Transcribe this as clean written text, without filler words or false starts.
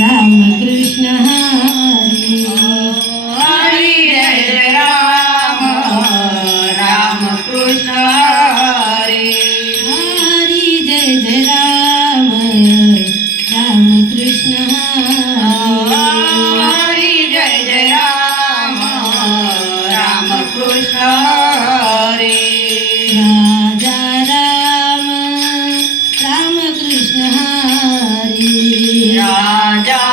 Ram Krishna Hari Hari Jai Jai Ram Ram Krishna Hari Hari Jai Jai Ram Ram Krishna Hari Jai Jai Ram Ram Krishna Hari Raja Ram Ram Krishna Hari Raja